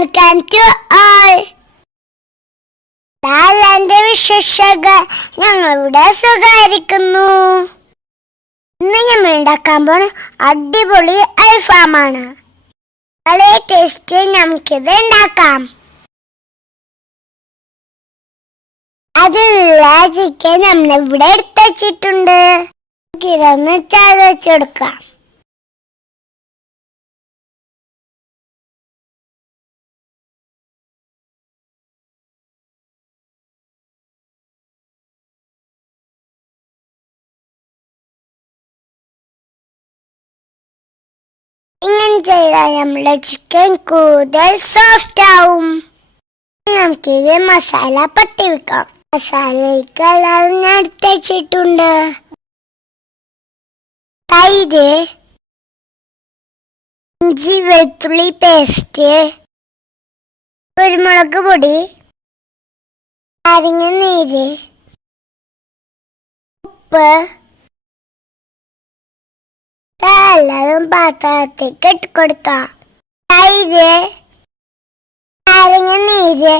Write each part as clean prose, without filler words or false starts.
Welcome to all. എന്റെ വിശേഷങ്ങൾ ഞങ്ങളുടെ സുഖായിരിക്കുന്നു. ഇന്ന് നമ്മൾ ഉണ്ടാക്കാൻ പോണ അടിപൊളി അൽഫാമാണ്. വളരെ ടേസ്റ്റി. നമുക്കിത് ഉണ്ടാക്കാം. അതിനുള്ള ചിക്കൻ നമ്മളിവിടെ എടുത്ത് വെച്ചിട്ടുണ്ട്. ഇതൊന്ന് ചതച്ചെടുക്കാം. ഇങ്ങനെ ചെയ്താൽ നമ്മുടെ ചിക്കൻ കൂടുതൽ സോഫ്റ്റ് ആവും. നമുക്കിത് മസാല പട്ടി വെക്കാം. മസാലയ്ക്ക് എല്ലാം ഞാൻ എടുത്ത് വെച്ചിട്ടുണ്ട്. തൈര്, ഇഞ്ചി വെളുത്തുള്ളി പേസ്റ്റ്, കുരുമുളക് പൊടി, നാരങ്ങ നീര്, ഉപ്പ് എല്ലാതും പാത്രത്തേക്ക് ഇട്ട് കൊടുക്കാം. തൈര്, നാരങ്ങ നീര്,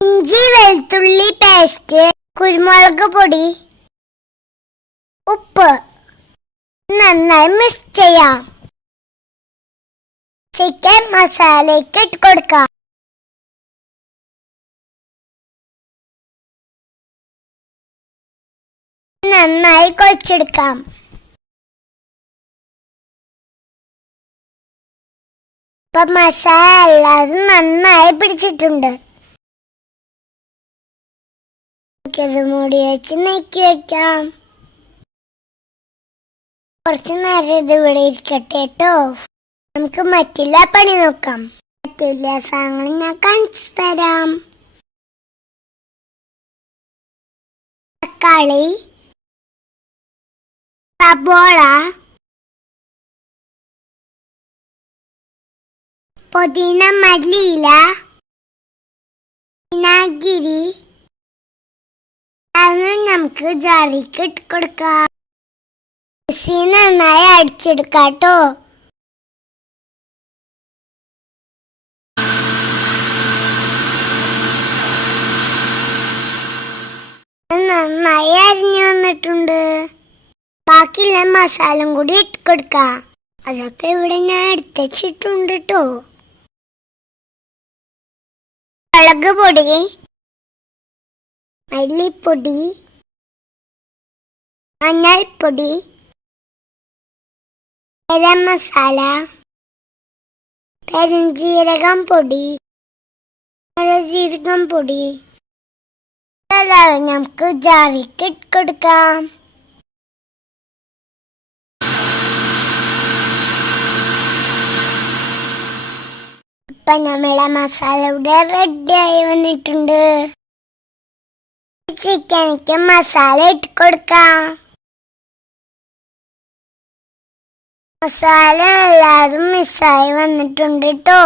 ഇഞ്ചി വെളുത്തുള്ളി പേസ്റ്റ്, കുരുമുളക് പൊടി, ഉപ്പ് നന്നായി മിക്സ് ചെയ്യാം. ചിക്കൻ മസാലയ്ക്ക് ഇട്ട് കൊടുക്കാം. നന്നായി കുഴച്ചെടുക്കാം. ഇപ്പൊ മസാല എല്ലാതും നന്നായി പിടിച്ചിട്ടുണ്ട്. നമുക്കിത് മൂടി വെച്ച് നീക്കി വെക്കാം. കുറച്ച് നേരം ഇത് ഇവിടെ ഇരിക്കട്ടെ കേട്ടോ. നമുക്ക് മറ്റുള്ള പണി നോക്കാം. മറ്റുള്ള സാധനങ്ങൾ ഞാൻ കാണിച്ചു തരാം. തക്കാളി, സബോള, പുതിന, മല്ലിയില, വിനാഗിരി അതൊന്നും നമുക്ക് ജാറിക്ക് ഇട്ട് കൊടുക്കാം. നന്നായി അടിച്ചെടുക്കാം കേട്ടോ. നന്നായി അരിഞ്ഞു വന്നിട്ടുണ്ട്. ബാക്കിയുള്ള മസാലയും കൂടി ഇട്ട് കൊടുക്കാം. അതൊക്കെ ഇവിടെ ഞാൻ എടുത്ത് വെച്ചിട്ടുണ്ട് കേട്ടോ. മുളക് പൊടി, മല്ലിപ്പൊടി, മഞ്ഞൾപ്പൊടി, ഗരം മസാല, പെരുംജീരകം പൊടി, ജീരകം പൊടി എല്ലാം നമുക്ക് ജാറിക്ക് ഇട്ട് കൊടുക്കാം. ഇപ്പൊ നമ്മളെ മസാല ഇവിടെ റെഡിയായി വന്നിട്ടുണ്ട്. ചിക്കനിക്ക് മസാല ഇട്ട് കൊടുക്കാം. മസാല എല്ലാവരും മിസ്സായി വന്നിട്ടുണ്ട് കേട്ടോ.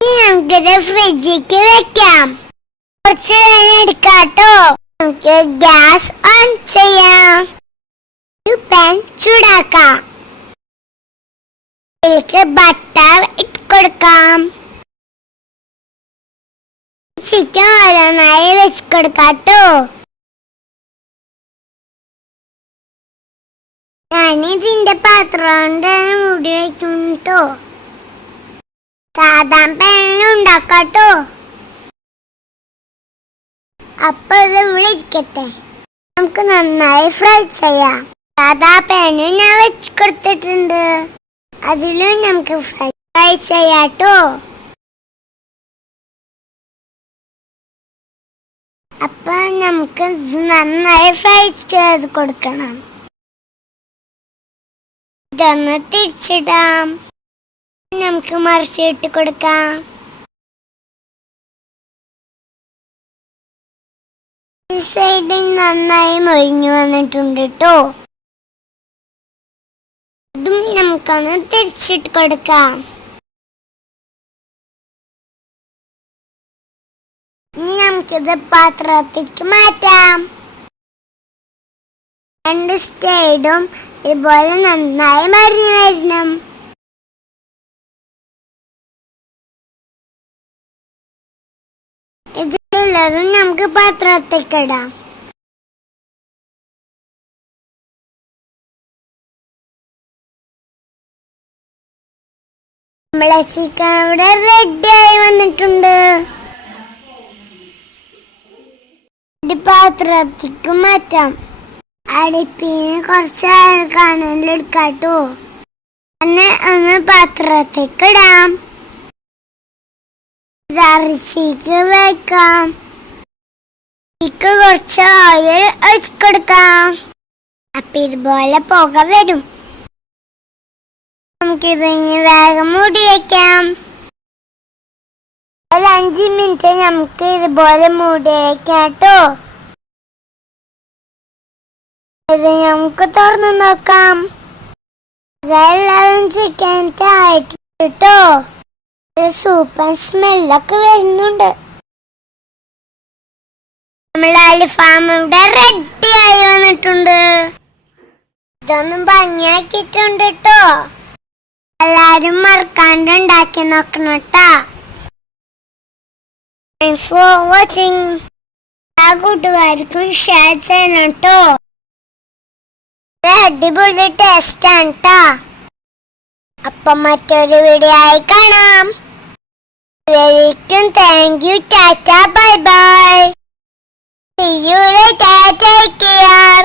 ഇനി നമുക്കിത് ഫ്രിഡ്ജിക്ക് വെക്കാം. കുറച്ച് കഴിഞ്ഞ് എടുക്കാം കേട്ടോ. നമുക്ക് ഗ്യാസ് ഓൺ ചെയ്യാം. ഒരു പാൻ ചൂടാക്കാം. ഇതിലേക്ക് ബട്ടർ ഇട്ട് കൊടുക്കാം. ചിക്കൻ ഓരോന്നായി വെച്ച് കൊടുക്കാം കേട്ടോ. ഞാനിതിന്റെ പാത്രം കൊണ്ടാണ് മൂടി വയ്ക്കുന്നു കേട്ടോ. സാധാ പാനിലും ഉണ്ടാക്കാട്ടോ. അപ്പൊ ഇത് ഇവിടെ ഇരിക്കട്ടെ. നമുക്ക് നന്നായി ഫ്രൈ ചെയ്യാം. സാധാ പാനും ഞാൻ വെച്ച് കൊടുത്തിട്ടുണ്ട്. അതിലും നമുക്ക് ഫ്രൈ ചെയ്യാട്ടോ. അപ്പൊ നമുക്ക് നന്നായി ഫ്രൈ ചെയ്ത് കൊടുക്കണം. ഇതൊന്ന് തിരിച്ചിടാം. നമുക്ക് മറിച്ചിട്ട് കൊടുക്കാം. ഈ സൈഡിൽ നന്നായി മൊരിഞ്ഞു വന്നിട്ടുണ്ട് കേട്ടോ. ഇതും നമുക്കൊന്ന് തിരിച്ചിട്ട് കൊടുക്കാം. ഇനി നമുക്കിത് പാത്രത്തേക്ക് മാറ്റാം. രണ്ട് സൈഡും ഇതുപോലെ നന്നായി മരിഞ്ഞു വരണം. എല്ലാതും നമുക്ക് പാത്രത്തേക്ക് ഇടാം. നമ്മളെ ചിക്കൻ ഇവിടെ റെഡി ആയി വന്നിട്ടുണ്ട്. പാത്രത്തേക്ക് മാറ്റാം. അടുപ്പിന് കുറച്ച് കനലെടുക്കാട്ടോ. ഒന്ന് പാത്രത്തേക്ക് ഇടാം. ഇറച്ചിക്ക് വെക്കാം. കുറച്ച് ഓയിൽ ഒഴിച്ച് കൊടുക്കാം. അപ്പൊ ഇതുപോലെ പുക വരും. നമുക്കിതിന് വേഗം മൂടി വയ്ക്കാം. ഒരു 5 മിനിറ്റ് നമുക്ക് ഇതുപോലെ മൂടി വയ്ക്കാട്ടോ. ഇത് നമുക്ക് തുറന്നു നോക്കാം. അതെല്ലാതും ചിക്കൻ ആയിട്ടോ. സൂപ്പർ സ്മെല്ലൊക്കെ വരുന്നുണ്ട്. നമ്മളെ അൽഫാം ഇവിടെ റെഡി ആയി വന്നിട്ടുണ്ട്. ഇതൊന്നും ഭംഗിയാക്കിയിട്ടുണ്ട് കേട്ടോ. എല്ലാരും മറക്കാണ്ട് ഉണ്ടാക്കി നോക്കണം കേട്ടാ. Thanks for watching. എല്ലാ കൂട്ടുകാർക്കും ഷെയർ ചെയ്യണം കേട്ടോ. അടിപൊളി ടേസ്റ്റ് ആണ് കേട്ടാ. അപ്പൊ മറ്റൊരു വീഡിയോ ആയി കാണാം. Thank you. Tata bye bye. See you later. Take care.